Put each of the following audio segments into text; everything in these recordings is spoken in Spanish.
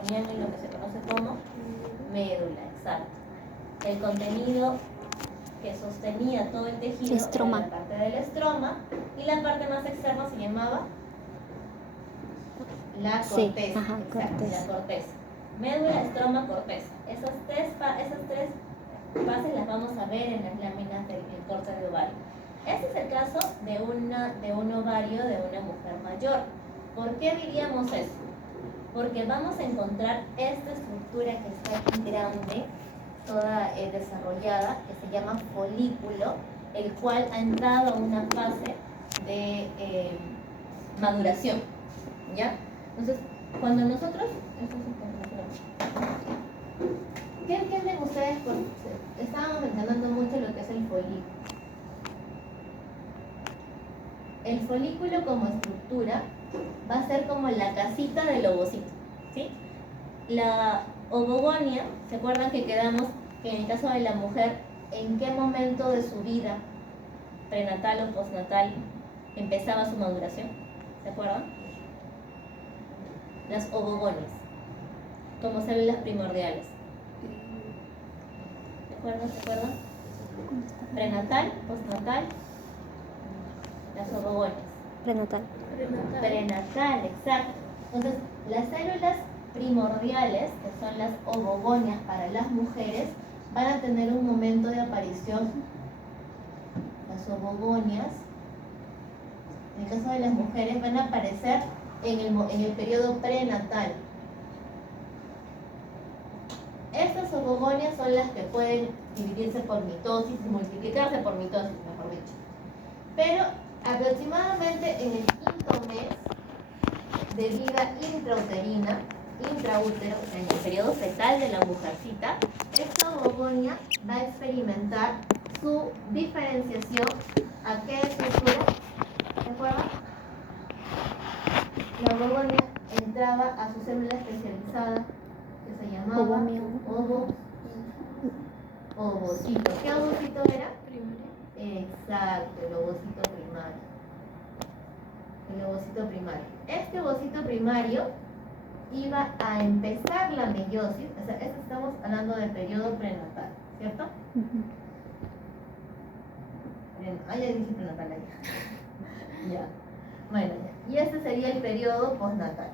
ponían en lo que se conoce como médula, exacto. El contenido que sostenía todo el tejido estroma. era la parte del estroma, y la parte más externa se llamaba la corteza. Sí, ajá, Exacto, corteza. la corteza. Médula, estroma, corteza. Esas tres fases las vamos a ver en las láminas del corte de ovario. Este es el caso de un ovario de una mujer mayor. ¿Por qué diríamos eso? Porque vamos a encontrar esta estructura que está aquí grande, toda desarrollada, que se llama folículo, el cual ha entrado a una fase de maduración, ¿ya? Entonces, cuando nosotros... ¿Qué entienden ustedes? Estábamos mencionando mucho lo que es el folículo. El folículo como estructura va a ser como la casita del ovocito, ¿sí? La ovogonia, ¿se acuerdan que quedamos que en el caso de la mujer, en qué momento de su vida, prenatal o postnatal, empezaba su maduración? ¿Se acuerdan? Las ovogonias, como células primordiales. ¿Se acuerdan? ¿Se acuerdan? Prenatal, postnatal, las ovogonias. Prenatal. Prenatal, exacto. Entonces, las células primordiales, que son las ovogonias para las mujeres, van a tener un momento de aparición. Las ovogonias, en el caso de las mujeres, van a aparecer en el periodo prenatal. Estas ovogonias son las que pueden dividirse por mitosis y multiplicarse por mitosis, mejor dicho. Pero aproximadamente en el quinto mes de vida intrauterina, intraútero, en el periodo fetal de la mujercita, esta ovogonia va a experimentar su diferenciación. ¿A qué estructura? ¿Se acuerdan? La ovogonia entraba a su célula especializada que se llamaba ovocito. ¿Qué ovocito era? Primario. Exacto, el ovocito primario. El ovocito primario. Este ovocito primario iba a empezar la meiosis, o sea, estamos hablando del periodo prenatal, ¿cierto? Ya dice prenatal ahí. Ya. Bueno, ya. Y este sería el periodo postnatal.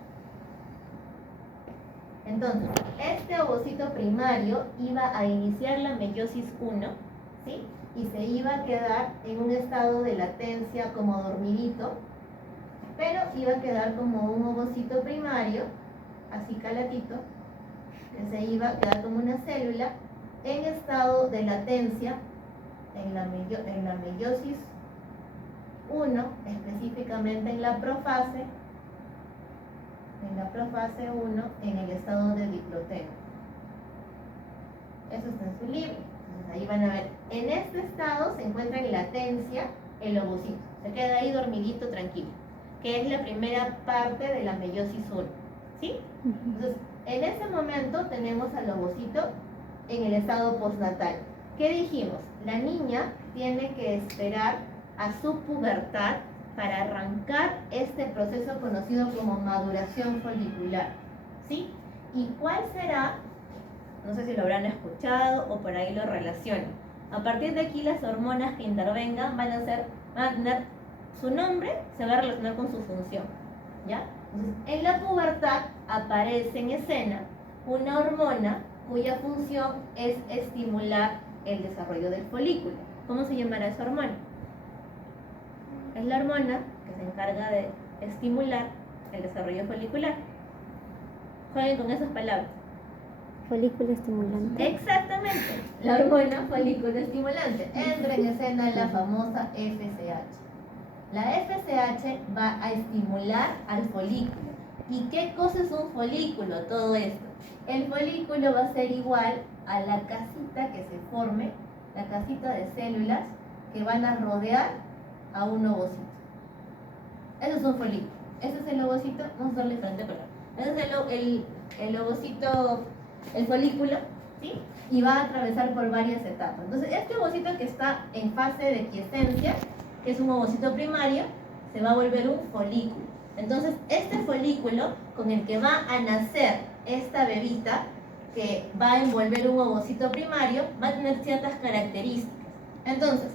Entonces, este ovocito primario iba a iniciar la meiosis 1, ¿sí? Y se iba a quedar en un estado de latencia como dormidito, pero iba a quedar como un ovocito primario, así calatito, que se iba a quedar como una célula en estado de latencia en la meiosis 1, específicamente en la profase 1, en el estado de diploteno. Eso está en su libro. Entonces ahí van a ver, en este estado se encuentra en latencia el ovocito, se queda ahí dormidito, tranquilo, que es la primera parte de la meiosis 1, ¿sí? Entonces, en ese momento tenemos al ovocito en el estado postnatal. ¿Qué dijimos? La niña tiene que esperar a su pubertad para arrancar este proceso conocido como maduración folicular, ¿sí? ¿Y cuál será? No sé si lo habrán escuchado o por ahí lo relacionan. A partir de aquí, las hormonas que intervengan van a tener su nombre, se va a relacionar con su función, ¿ya? Entonces, en la pubertad aparece en escena una hormona cuya función es estimular el desarrollo del folículo. ¿Cómo se llamará esa hormona? Es la hormona que se encarga de estimular el desarrollo folicular. Jueguen con esas palabras. Folículo estimulante. Exactamente, la hormona folículo estimulante. Entra en escena la famosa FSH. La FSH va a estimular al folículo. ¿Y qué cosa es un folículo? Todo esto. El folículo va a ser igual a la casita que se forme, la casita de células que van a rodear a un ovocito. Eso es un folículo. Ese es el ovocito, vamos a darle diferente color. Ese es el ovocito, el folículo, ¿sí? Y va a atravesar por varias etapas. Entonces, este ovocito que está en fase de quiescencia, que es un ovocito primario, se va a volver un folículo. Entonces, este folículo con el que va a nacer esta bebita, que va a envolver un ovocito primario, va a tener ciertas características. Entonces,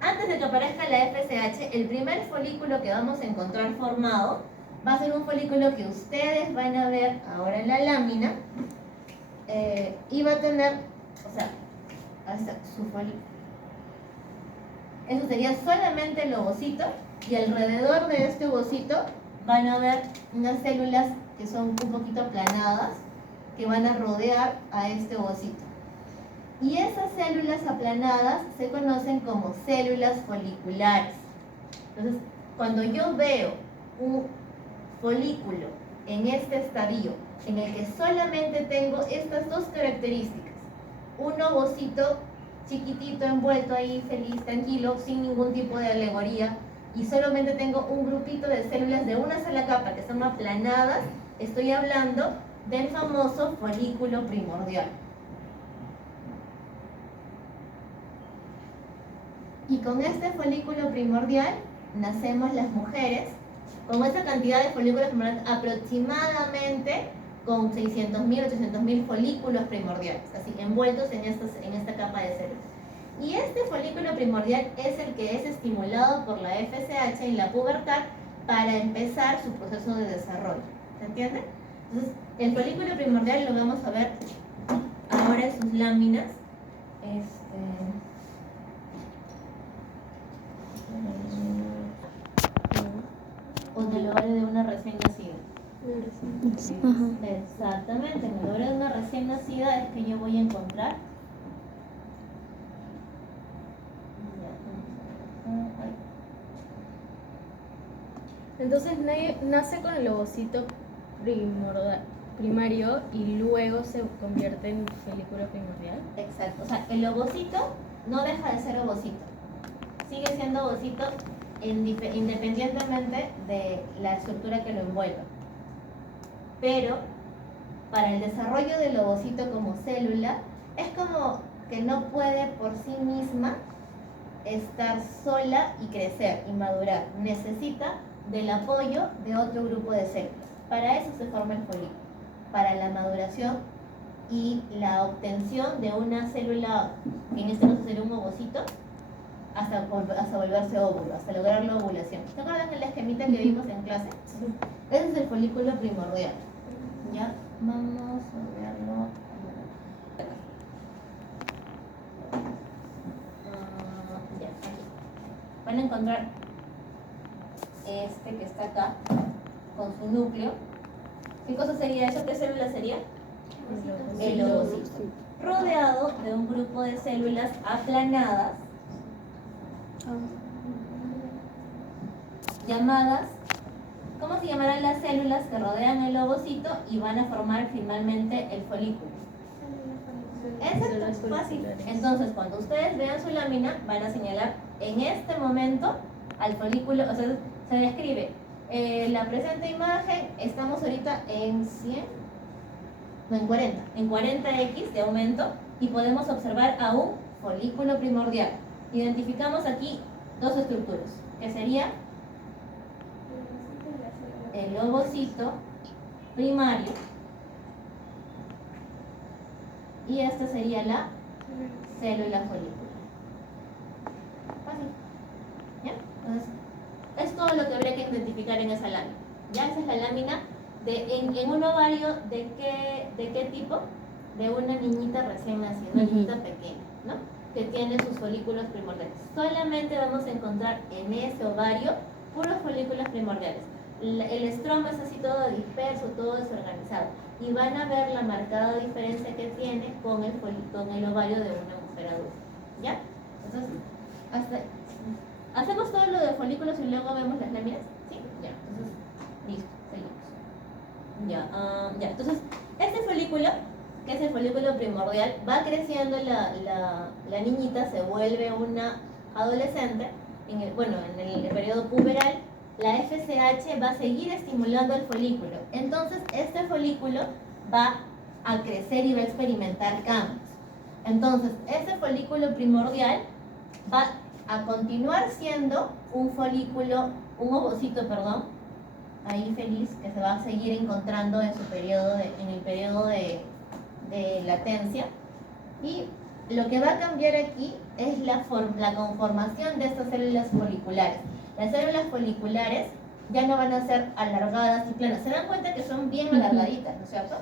antes de que aparezca la FSH, el primer folículo que vamos a encontrar formado va a ser un folículo que ustedes van a ver ahora en la lámina, y va a tener, o sea, hasta su folículo. Eso sería solamente el ovocito, y alrededor de este ovocito van a haber unas células que son un poquito aplanadas, que van a rodear a este ovocito. Y esas células aplanadas se conocen como células foliculares. Entonces, cuando yo veo un folículo en este estadio, en el que solamente tengo estas dos características, un ovocito chiquitito envuelto ahí, feliz, tranquilo, sin ningún tipo de alegoría, y solamente tengo un grupito de células de una sola capa que son aplanadas, estoy hablando del famoso folículo primordial. Y con este folículo primordial nacemos las mujeres, con esa cantidad de folículos primordiales, aproximadamente con 600.000 o 800.000 folículos primordiales, así envueltos en esta capa de células. Y este folículo primordial es el que es estimulado por la FSH en la pubertad para empezar su proceso de desarrollo. ¿Se entiende? Entonces, el folículo primordial lo vamos a ver ahora en sus láminas. O del ovario de una recién nacida. Exactamente, en el ovario de una recién nacida es que yo voy a encontrar. Entonces nace con el ovocito primario y luego se convierte en folículo primordial. Exacto, o sea, el ovocito no deja de ser ovocito, sigue siendo ovocito independientemente de la estructura que lo envuelva. Pero para el desarrollo del ovocito como célula, es como que no puede por sí misma estar sola y crecer y madurar. Necesita del apoyo de otro grupo de células. Para eso se forma el folículo, para la maduración y la obtención de una célula, que en este caso sería un ovocito, hasta volverse óvulo, hasta lograr la ovulación. ¿Se acuerdan el esquemita que vimos en clase? Sí. Ese es el folículo primordial. Ya, vamos a verlo. Ya, aquí. Van a encontrar este que está acá, con su núcleo. ¿Qué cosa sería eso? ¿Qué célula sería? El ovocito. Rodeado de un grupo de células aplanadas, llamadas, ¿cómo se llamarán las células que rodean el ovocito y van a formar finalmente el folículo? Eso es fácil. Entonces, cuando ustedes vean su lámina, van a señalar en este momento al folículo, o sea, se describe la presente imagen, estamos ahorita en 100, no, en 40x de aumento, y podemos observar a un folículo primordial. Identificamos aquí dos estructuras, que sería el ovocito primario y esta sería la célula folicular. Fácil. ¿Ya? Entonces, es todo lo que habría que identificar en esa lámina. Ya esa es la lámina en un ovario de qué tipo, de una niñita recién nacida, una niñita pequeña, ¿no? Que tiene sus folículos primordiales. Solamente vamos a encontrar en ese ovario puros folículos primordiales. El estroma es así todo disperso, todo desorganizado. Y van a ver la marcada diferencia que tiene con el ovario de una mujer adulta. ¿Ya? Entonces, hacemos todo lo de folículos y luego vemos las láminas. ¿Sí? Ya, entonces, listo, seguimos. Ya, entonces, este folículo, que es el folículo primordial, va creciendo la niñita, se vuelve una adolescente, en el periodo puberal. La FSH va a seguir estimulando el folículo. Entonces, este folículo va a crecer y va a experimentar cambios. Entonces, ese folículo primordial va a continuar siendo un ovocito, ahí feliz, que se va a seguir encontrando en su periodo en el periodo de latencia. Y lo que va a cambiar aquí es la conformación de estas células foliculares. Las células foliculares ya no van a ser alargadas y planas. Se dan cuenta que son bien alargaditas, ¿no es cierto?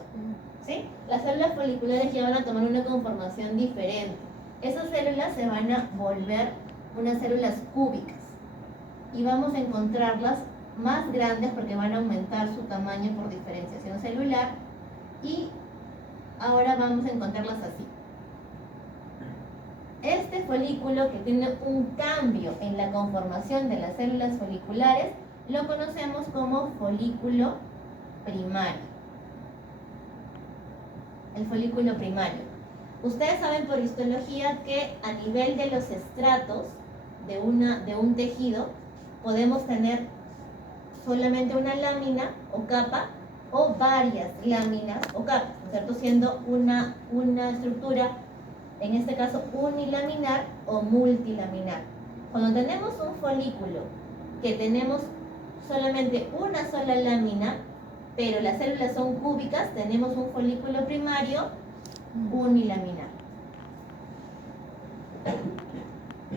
¿Sí? Las células foliculares ya van a tomar una conformación diferente. Esas células se van a volver unas células cúbicas y vamos a encontrarlas más grandes porque van a aumentar su tamaño por diferenciación celular, y ahora vamos a encontrarlas así. Este folículo que tiene un cambio en la conformación de las células foliculares lo conocemos como folículo primario. El folículo primario. Ustedes saben por histología que a nivel de los estratos de un tejido podemos tener solamente una lámina o capa o varias láminas o capas, ¿no es cierto? Siendo una estructura, en este caso unilaminar o multilaminar. Cuando tenemos un folículo que tenemos solamente una sola lámina, pero las células son cúbicas, tenemos un folículo primario unilaminar.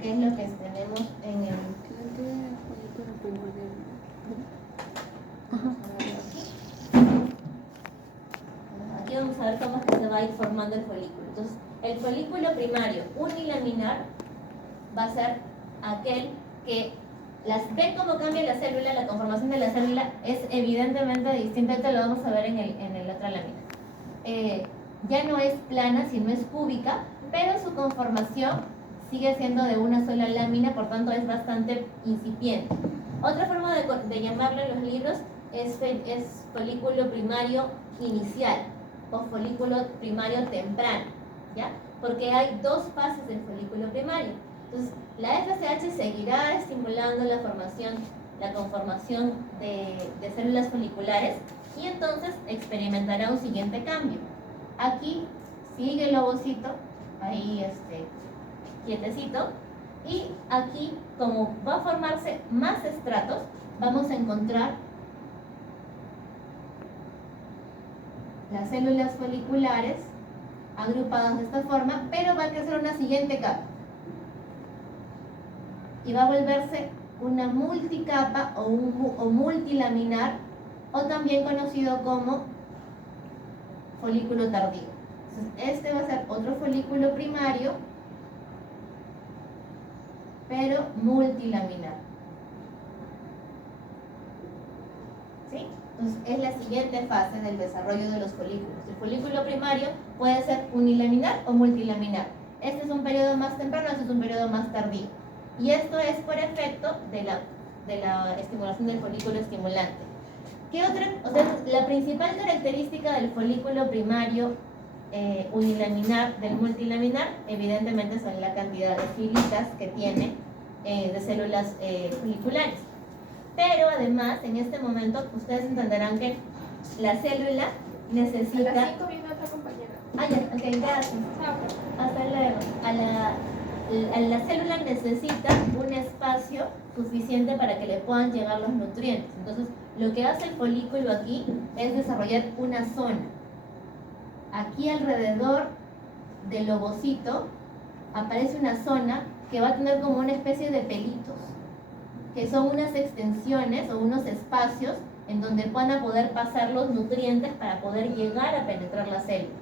¿Qué es lo que tenemos en el aquí? Vamos a ver cómo es que se va a ir formando el folículo. Entonces, el folículo primario unilaminar va a ser aquel que ven cómo cambia la célula, la conformación de la célula es evidentemente distinta. Esto lo vamos a ver en la otra lámina. Ya no es plana, sino es cúbica, pero su conformación sigue siendo de una sola lámina, por tanto es bastante incipiente. Otra forma de llamarlo en los libros es folículo primario inicial o folículo primario temprano, ¿ya? Porque hay dos fases del folículo primario. Entonces, la FSH seguirá estimulando la conformación de células foliculares, y entonces experimentará un siguiente cambio. Aquí sigue el ovocito, ahí quietecito, y aquí, como va a formarse más estratos, vamos a encontrar las células foliculares agrupadas de esta forma, pero va a crecer una siguiente capa y va a volverse una multicapa o multilaminar, o también conocido como folículo tardío. Entonces, este va a ser otro folículo primario, pero multilaminar. ¿Sí? Entonces, es la siguiente fase del desarrollo de los folículos. El folículo primario puede ser unilaminar o multilaminar. Este es un periodo más temprano, este es un periodo más tardío. Y esto es por efecto de la estimulación del folículo estimulante. ¿Qué otra? O sea, la principal característica del folículo primario unilaminar del multilaminar, evidentemente, son la cantidad de filitas que tiene de células foliculares. Pero además, en este momento, ustedes entenderán que la célula necesita... A las 5 viene otra compañera. Ah, ya, ok, gracias. Chao. Hasta luego. La célula necesita un espacio suficiente para que le puedan llegar los nutrientes. Entonces, lo que hace el folículo aquí es desarrollar una zona. Aquí alrededor del ovocito aparece una zona que va a tener como una especie de pelitos, que son unas extensiones o unos espacios en donde van a poder pasar los nutrientes para poder llegar a penetrar la célula.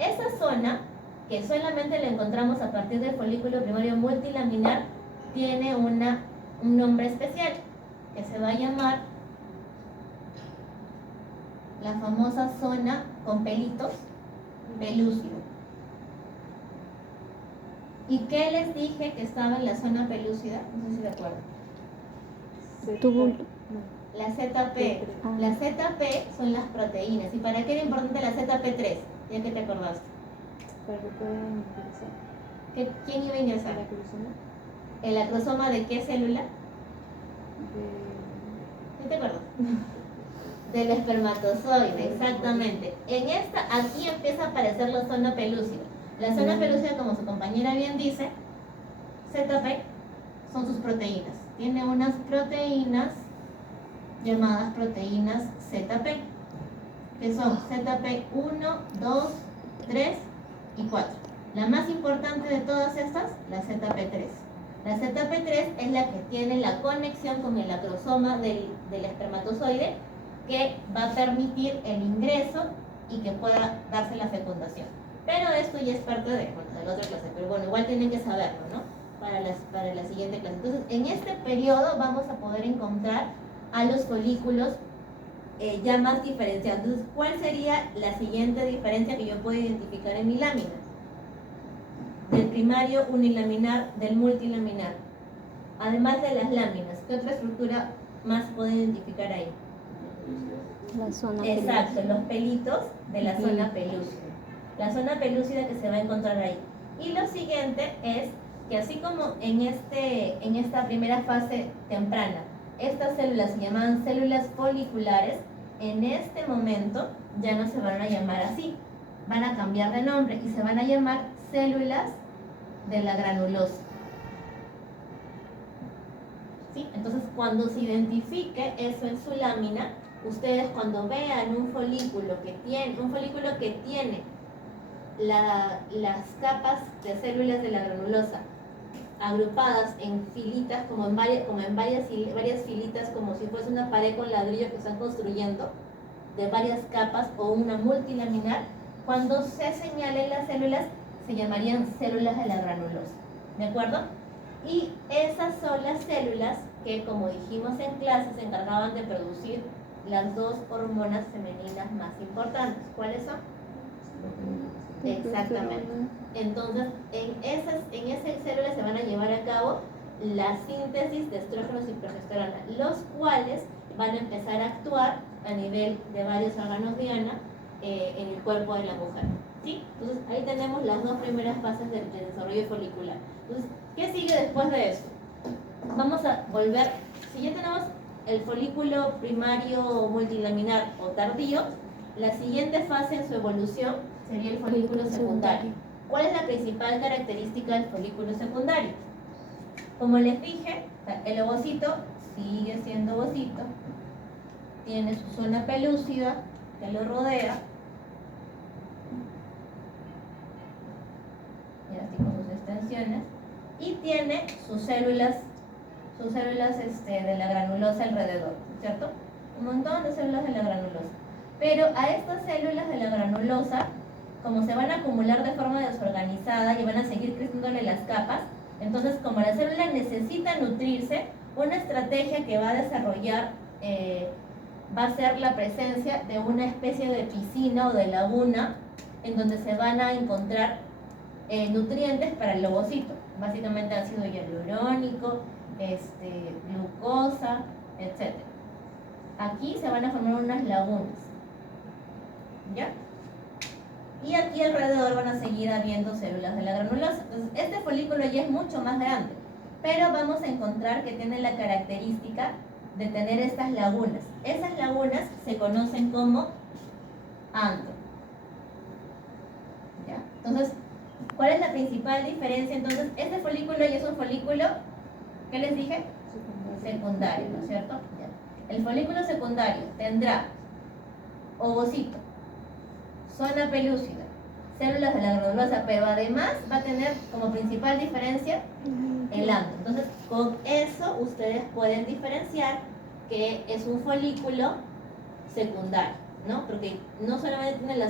Esa zona, que solamente la encontramos a partir del folículo primario multilaminar, tiene un nombre especial que se va a llamar la famosa zona con pelitos, pelúcido. ¿Y qué les dije que estaba en la zona pelúcida? No sé si recuerdan. Túbulo. La ZP. La ZP son las proteínas. ¿Y para qué era importante la ZP3? Ya que te acordaste. Para que puedan ingresar. ¿Quién iba a ingresar? La cruzoma ¿El acrosoma de qué célula? ¿Sí te acuerdas? Del espermatozoide, exactamente. En esta, aquí empieza a aparecer la zona pelúcida. La zona pelúcida, como su compañera bien dice, ZP, son sus proteínas. Tiene unas proteínas llamadas proteínas ZP, que son ZP1, 2, 3 y 4. La más importante de todas estas, la ZP3. La ZP3 es la que tiene la conexión con el acrosoma del espermatozoide, que va a permitir el ingreso y que pueda darse la fecundación. Pero esto ya es parte de la otra clase, pero bueno, igual tienen que saberlo, ¿no? Para la siguiente clase. Entonces, en este periodo vamos a poder encontrar a los folículos ya más diferenciados. Entonces, ¿cuál sería la siguiente diferencia que yo puedo identificar en mi lámina? Del primario unilaminar, del multilaminar. Además de las láminas, ¿qué otra estructura más puedo identificar ahí? La zona Exacto, pelúcida. los pelitos de la Ujú. zona pelúcida. La zona pelúcida que se va a encontrar ahí. Y lo siguiente es que así como en esta primera fase temprana, estas células se llamaban células foliculares, en este momento ya no se van a llamar así, van a cambiar de nombre y se van a llamar células de la granulosa. ¿Sí? Entonces, cuando se identifique eso en su lámina, ustedes cuando vean un folículo que tiene las capas de células de la granulosa agrupadas en filitas, como en varias filitas, como si fuese una pared con ladrillos que están construyendo, de varias capas, o una multilaminar, cuando se señalen las células, se llamarían células de la granulosa. ¿De acuerdo? Y esas son las células que, como dijimos en clase, se encargaban de producir las dos hormonas femeninas más importantes. ¿Cuáles son? Exactamente. Entonces, en esas células se van a llevar a cabo la síntesis de estrógenos y progesterona, los cuales van a empezar a actuar a nivel de varios órganos diana en el cuerpo de la mujer. ¿Sí? Entonces, ahí tenemos las dos primeras fases del desarrollo folicular. Entonces, ¿qué sigue después de eso? Vamos a volver, si ya tenemos el folículo primario multilaminar o tardío, la siguiente fase en su evolución sería el folículo secundario. ¿Cuál es la principal característica del folículo secundario? Como les dije, el ovocito sigue siendo ovocito, tiene su zona pelúcida que lo rodea, y así con sus extensiones, y tiene sus células de la granulosa alrededor, ¿cierto? Un montón de células de la granulosa. Pero a estas células de la granulosa, como se van a acumular de forma desorganizada y van a seguir creciéndole las capas, entonces como la célula necesita nutrirse, una estrategia que va a desarrollar va a ser la presencia de una especie de piscina o de laguna en donde se van a encontrar nutrientes para el ovocito, básicamente ácido hialurónico, glucosa, etc. Aquí se van a formar unas lagunas, ¿ya? Y aquí alrededor van a seguir habiendo células de la granulosa. Entonces, este folículo ya es mucho más grande, pero vamos a encontrar que tiene la característica de tener estas lagunas. Esas lagunas se conocen como antro. ¿Ya? Entonces, ¿cuál es la principal diferencia? Entonces, este folículo ya es un folículo, ¿qué les dije? Secundario, ¿no es cierto? Ya. El folículo secundario tendrá ovocito, zona pelúcida, células de la granulosa, pero además va a tener como principal diferencia el antro. Entonces, con eso ustedes pueden diferenciar que es un folículo secundario, ¿no? Porque no solamente tiene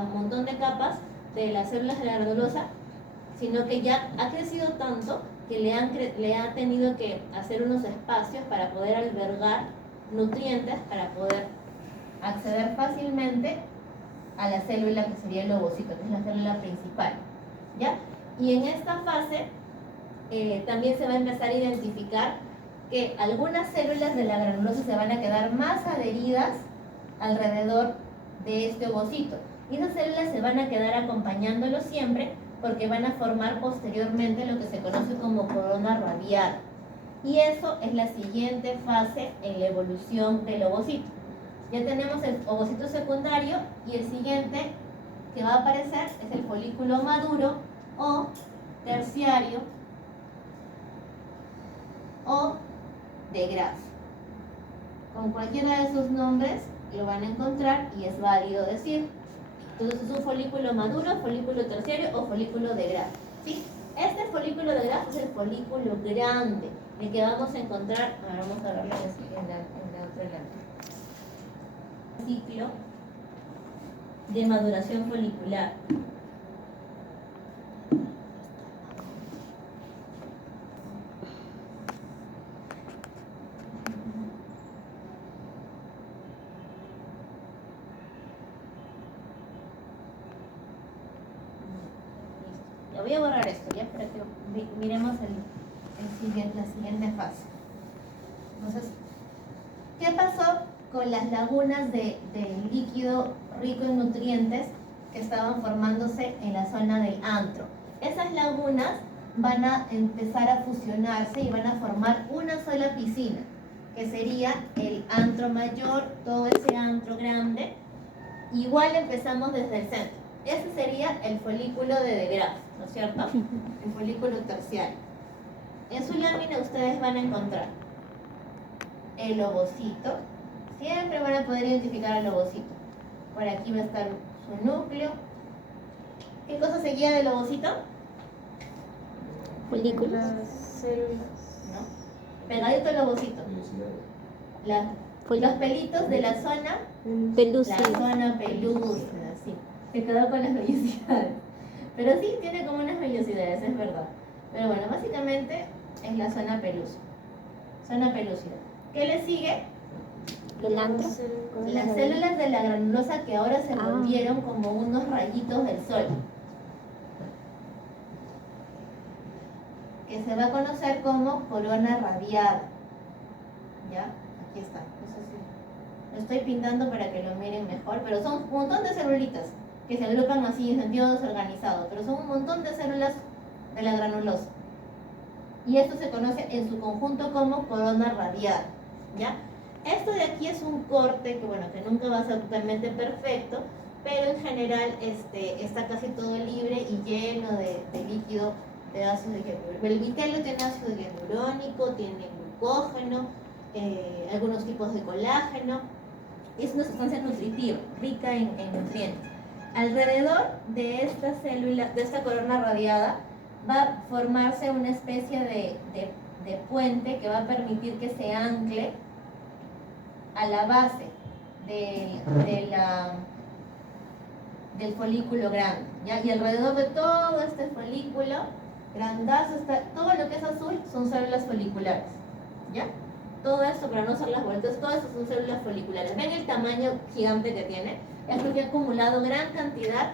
un montón de capas de las células de la granulosa, sino que ya ha crecido tanto que le ha tenido que hacer unos espacios para poder albergar nutrientes, para poder acceder fácilmente a la célula que sería el ovocito, que es la célula principal, ¿ya? Y en esta fase también se va a empezar a identificar que algunas células de la granulosa se van a quedar más adheridas alrededor de este ovocito, y esas células se van a quedar acompañándolo siempre porque van a formar posteriormente lo que se conoce como corona radiada, y eso es la siguiente fase en la evolución del ovocito. Ya tenemos el ovocito secundario, y el siguiente que va a aparecer es el folículo maduro o terciario o de Gras. Con cualquiera de esos nombres lo van a encontrar y es válido decir. Entonces es un folículo maduro, folículo terciario o folículo de Graf. ¿Sí? Este folículo de Graf es el folículo grande, el que vamos a encontrar, ahora vamos a verlo en la otra lámina. Ciclo de maduración folicular. Listo. Voy a borrar esto ya para que miremos la siguiente fase. Entonces, ¿qué pasó con las lagunas del líquido rico en nutrientes que estaban formándose en la zona del antro? Esas lagunas van a empezar a fusionarse y van a formar una sola piscina, que sería el antro mayor, todo ese antro grande. Igual empezamos desde el centro. Ese sería el folículo de Graf, ¿no es cierto? El folículo terciario. En su lámina ustedes van a encontrar el ovocito. Siempre van a poder identificar al ovocito. Por aquí va a estar su núcleo. ¿Qué cosa seguía del ovocito? Folículos. Las células. ¿No? Pegadito al ovocito. Los pelitos de la zona, Pelúcida. la zona pelúcida, sí. Se quedó con las vellosidades. Pero sí, tiene como unas vellosidades, es verdad. Pero bueno, básicamente es la zona pelúcida. Zona pelúcida. ¿Qué le sigue? El antro. Las células de la granulosa que ahora se Ah. volvieron como unos rayitos del sol. Que se va a conocer como corona radiada. ¿Ya? Aquí está. Eso sí. Lo estoy pintando para que lo miren mejor, pero son un montón de celulitas que se agrupan así en sentido desorganizado, pero son un montón de células de la granulosa. Y esto se conoce en su conjunto como corona radiada. ¿Ya? Esto de aquí es un corte que, bueno, que nunca va a ser totalmente perfecto, pero en general está casi todo libre y lleno de líquido de ácido hialurónico. El vitelo tiene ácido hialurónico, tiene glucógeno, algunos tipos de colágeno. Es una sustancia nutritiva, rica en nutrientes. Alrededor de esta célula, de esta corona radiada, va a formarse una especie de puente que va a permitir que se ancle a la base del folículo grande, ¿ya? Y alrededor de todo este folículo grandazo está, todo lo que es azul son células foliculares, ¿ya? Todo esto, para no hacer las vueltas, todas estas son células foliculares. ¿Ven el tamaño gigante que tiene? Es porque ha acumulado gran cantidad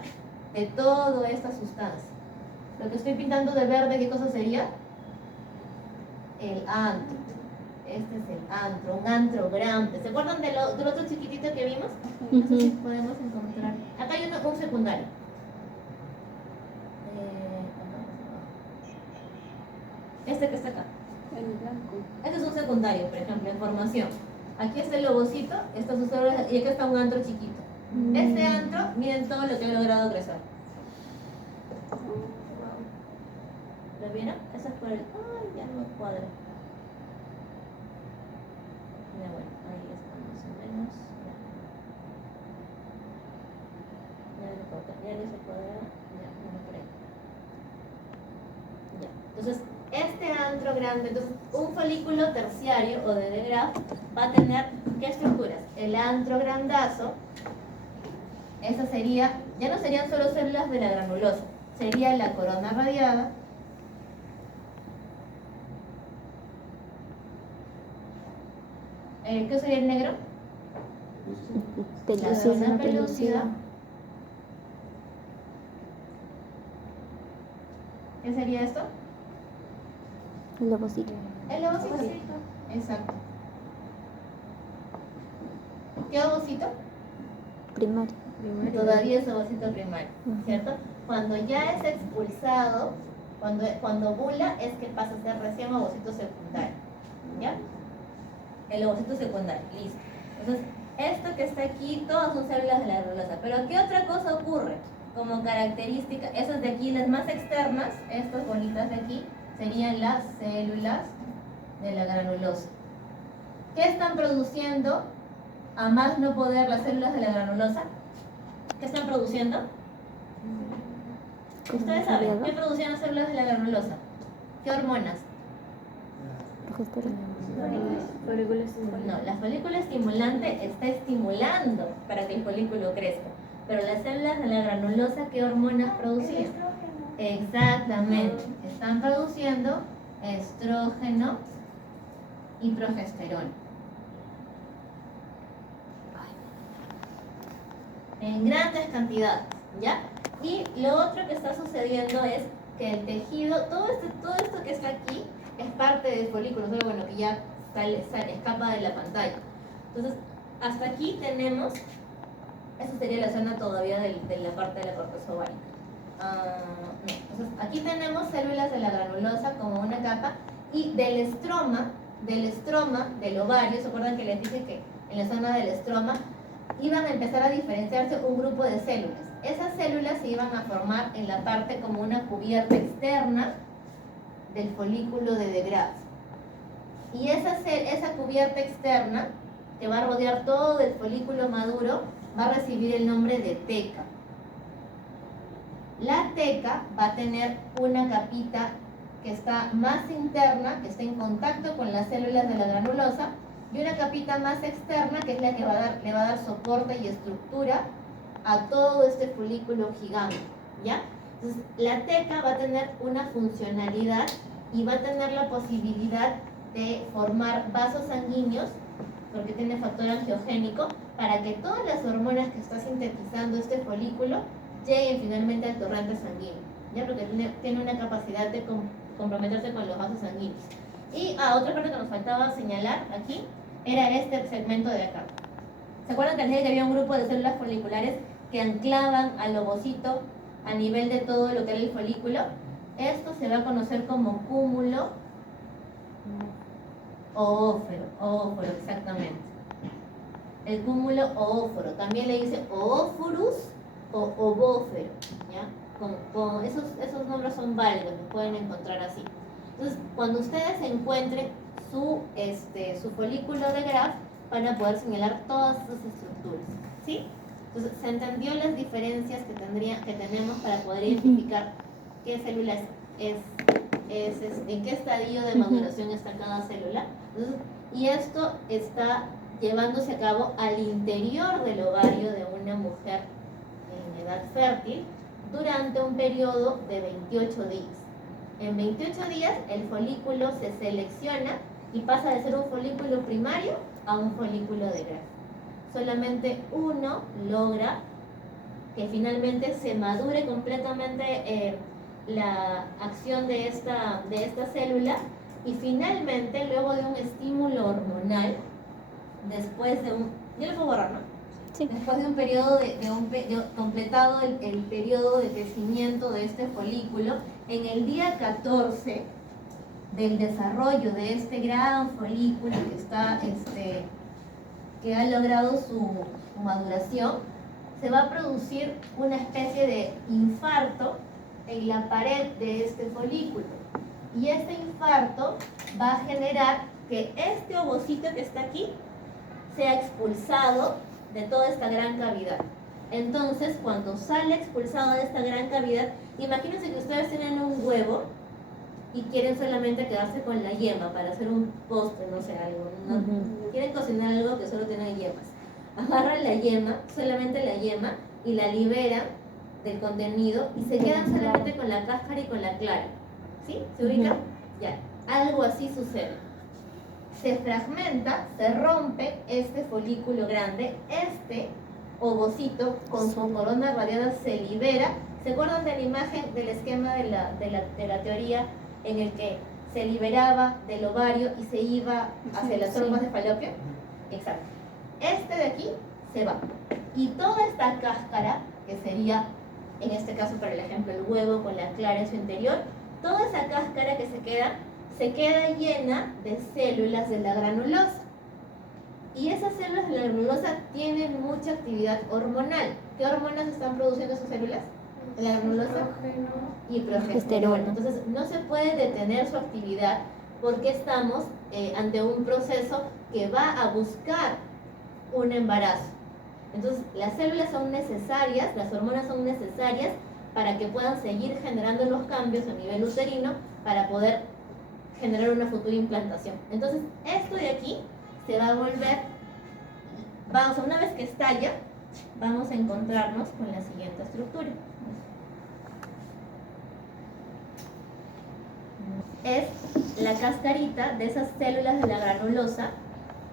de toda esta sustancia. Lo que estoy pintando de verde, ¿qué cosa sería? El antro. Este es el antro, un antro grande. ¿Se acuerdan del otro chiquitito que vimos? Eso sí podemos encontrar. Acá hay un secundario. Este que está acá. El blanco. Este es un secundario, por ejemplo, en formación. Aquí está el ovocito, estas sus células, y aquí está un antro chiquito. Este antro, miren todo lo que ha logrado crecer. ¿Lo vieron? Eso es por el... ¡Ay, ya no cuadra! Ya bueno, ahí está más o menos. Ya no se cuadra. Ya, no por ahí. Ya. Entonces, este antro grande, entonces un folículo terciario o de Graf va a tener ¿qué estructuras? El antro grandazo, esa sería, ya no serían solo células de la granulosa, sería la corona radiada, ¿qué sería el negro? La zona pelúcida. ¿Qué sería esto? El ovocito. El ovocito. Exacto. ¿Qué ovocito? Primario. Todavía es ovocito primario, ¿cierto? Cuando ya es expulsado, cuando ovula, es que pasa a ser recién ovocito secundario, ¿ya? El ovocito secundario, listo. Entonces, esto que está aquí, todas son células de la granulosa. Pero ¿qué otra cosa ocurre? Como característica, esas de aquí, las más externas, estas bolitas de aquí, serían las células de la granulosa. ¿Qué están produciendo a más no poder las células de la granulosa? ¿Qué están produciendo? Ustedes saben, ¿qué producían las células de la granulosa? ¿Qué hormonas? Progesterona. Folículo estimulante. No, la folícula estimulante está estimulando para que el folículo crezca. Pero las células de la granulosa, ¿qué hormonas producían? Exactamente. Están produciendo estrógeno y progesterona. En grandes cantidades, ¿ya? Y lo otro que está sucediendo es que el tejido, todo esto que está aquí es parte del folículo, solo bueno que ya escapa de la pantalla. Entonces, hasta aquí tenemos, eso sería la zona todavía de la parte de la corteza ovárica. No. Entonces, aquí tenemos células de la granulosa como una capa y del estroma del ovario, ¿se acuerdan que les dije que en la zona del estroma iban a empezar a diferenciarse un grupo de células? Esas células se iban a formar en la parte como una cubierta externa del folículo de De Graaf. Y esa cubierta externa, que va a rodear todo el folículo maduro, va a recibir el nombre de teca. La teca va a tener una capita que está más interna, que está en contacto con las células de la granulosa, y una capita más externa, que es la que le va a dar soporte y estructura a todo este folículo gigante, ¿ya? Entonces, la teca va a tener una funcionalidad y va a tener la posibilidad de formar vasos sanguíneos, porque tiene factor angiogénico, para que todas las hormonas que está sintetizando este folículo lleguen finalmente al torrente sanguíneo, ¿ya? Porque tiene una capacidad de comprometerse con los vasos sanguíneos. Y otra parte que nos faltaba señalar aquí era este segmento de acá. ¿Se acuerdan que les dije que había un grupo de células foliculares que anclaban al ovocito a nivel de todo lo que era el folículo? Esto se va a conocer como cúmulo oóforo, exactamente. El cúmulo oóforo, también le dice oóforus o ovófero, ¿ya? Esos nombres son válidos, los pueden encontrar así. Entonces, cuando ustedes encuentren su folículo de Graaf, van a poder señalar todas sus estructuras, ¿sí? Entonces, se entendió las diferencias que tenemos para poder identificar qué células en qué estadio de maduración está cada célula. Entonces, y esto está llevándose a cabo al interior del ovario de una mujer en edad fértil durante un periodo de 28 días. En 28 días el folículo se selecciona y pasa de ser un folículo primario a un folículo de Graaf. Solamente uno logra que finalmente se madure completamente la acción de esta célula, y finalmente, luego de un estímulo hormonal, después de un... Yo lo puedo borrar, ¿no? Sí. Después de un periodo completado el periodo de crecimiento de este folículo, en el día 14 del desarrollo de este gran folículo que ha logrado su maduración, se va a producir una especie de infarto en la pared de este folículo. Y este infarto va a generar que este ovocito que está aquí sea expulsado de toda esta gran cavidad. Entonces, cuando sale expulsado de esta gran cavidad, imagínense que ustedes tienen un huevo y quieren solamente quedarse con la yema para hacer un postre, no sé, algo, ¿no? Quieren cocinar algo que solo tenga yemas. Agarran la yema, solamente la yema, y la liberan del contenido y se quedan solamente con la cáscara y con la clara. ¿Sí? ¿Se ubica? Ya. Algo así sucede. Se fragmenta, se rompe este folículo grande, este ovocito con su corona radiada se libera. ¿Se acuerdan de la imagen, del esquema de la teoría en el que se liberaba del ovario y se iba hacia las trompas de Falopio? Exacto. Este de aquí se va. Y toda esta cáscara, que sería, en este caso para el ejemplo, el huevo con la clara en su interior, toda esa cáscara que se queda llena de células de la granulosa. Y esas células de la granulosa tienen mucha actividad hormonal. ¿Qué hormonas están produciendo esas células de la granulosa? Y progesterona. Entonces, no se puede detener su actividad porque estamos ante un proceso que va a buscar un embarazo. Entonces, las células son necesarias, las hormonas son necesarias para que puedan seguir generando los cambios a nivel uterino para poder generar una futura implantación. Entonces, esto de aquí se va a volver, vamos, una vez que estalla, vamos a encontrarnos con la siguiente estructura. Es la cascarita de esas células de la granulosa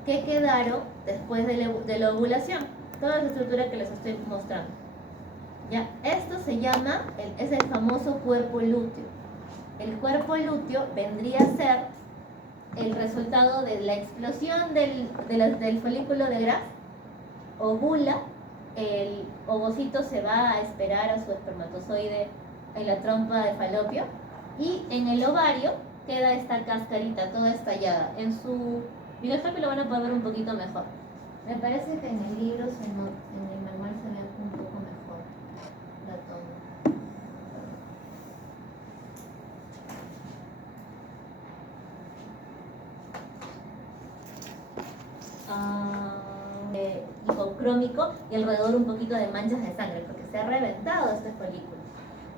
que quedaron después de la ovulación. Toda esa estructura que les estoy mostrando. Ya, esto se llama, es el famoso cuerpo lúteo. El cuerpo lúteo vendría a ser el resultado de la explosión del folículo de Graf. Ovula, el ovocito se va a esperar a su espermatozoide en la trompa de Falopio y en el ovario queda esta cascarita toda estallada. En su microscopio lo van a poder ver un poquito mejor. Me parece que en el libro, en el manual se ve un poco mejor la toma. Hipocrómico y alrededor un poquito de manchas de sangre porque se ha reventado este folículo.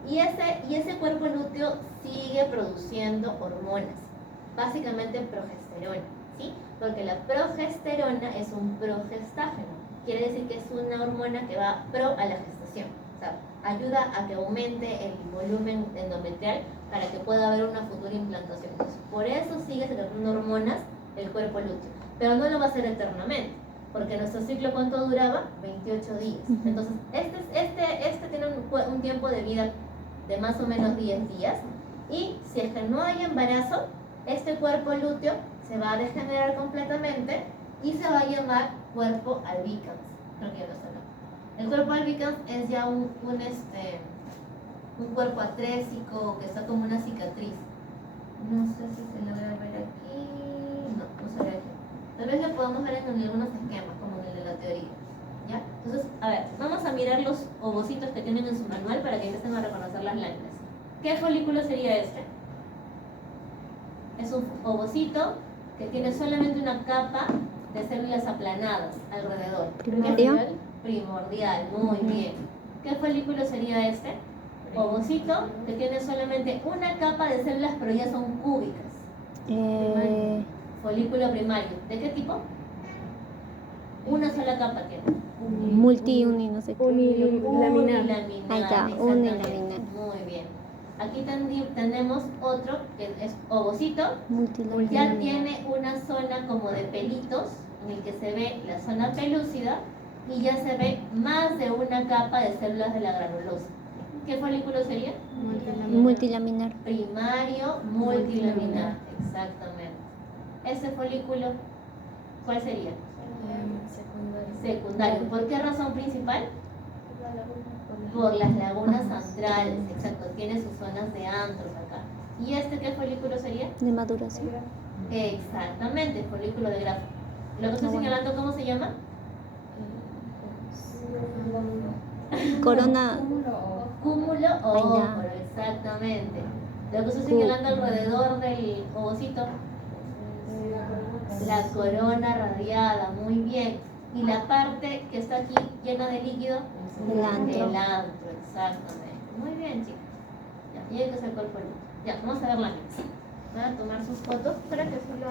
Y ese cuerpo lúteo sigue produciendo hormonas, básicamente progesterona, ¿sí? Porque la progesterona es un progestágeno, quiere decir que es una hormona que va pro a la gestación, o sea, ayuda a que aumente el volumen endometrial para que pueda haber una futura implantación. Entonces, por eso sigue secretando hormonas el cuerpo lúteo, pero no lo va a hacer eternamente, porque nuestro ciclo, ¿cuánto duraba? 28 días. Entonces, este tiene un tiempo de vida de más o menos 10 días, y si es que no hay embarazo, este cuerpo lúteo se va a degenerar completamente y se va a llamar cuerpo albicans. Creo que ya lo sé. El cuerpo albicans es ya un cuerpo atrésico que está como una cicatriz. No sé si se logra ver aquí. No se ve aquí. Tal vez lo podamos ver en algunos esquemas, como en el de la teoría. ¿Ya? Entonces, a ver, vamos a mirar los ovocitos que tienen en su manual para que empiecen a reconocer las láminas. ¿Qué folículo sería este? Es un ovocito que tiene solamente una capa de células aplanadas alrededor. Primario. Primordial, muy bien. ¿Qué folículo sería este? Ovocito que tiene solamente una capa de células pero ya son cúbicas. Folículo primario. ¿De qué tipo? Una sola capa tiene. Uni, no sé qué. Unilaminar. Ahí está, exactamente. unilaminar. Muy bien. Aquí tenemos otro que es ovocito. Ya Multilaminar. tiene una zona como de pelitos en el que se ve la zona pelúcida y ya se ve más de una capa de células de la granulosa. ¿Qué folículo sería? Multilaminar. Primario multilaminar, exactamente. Ese folículo, ¿cuál sería? Secundario. ¿Por qué razón principal? Por las lagunas centrales, exacto. Tiene sus zonas de antros acá. ¿Y este qué folículo sería? De maduración. Exactamente, folículo de Graf. Lo que estoy señalando, ¿cómo se llama? Corona. Cúmulo o óvulo, exactamente. Lo que estoy señalando alrededor del ovocito, la corona radiada, muy bien. Y la parte que está aquí llena de líquido, El antro. el antro, exactamente. Muy bien, chicas. Ya, y hay que hacer cuerpo. Ya, vamos a ver la mix. Van a tomar sus fotos para que solo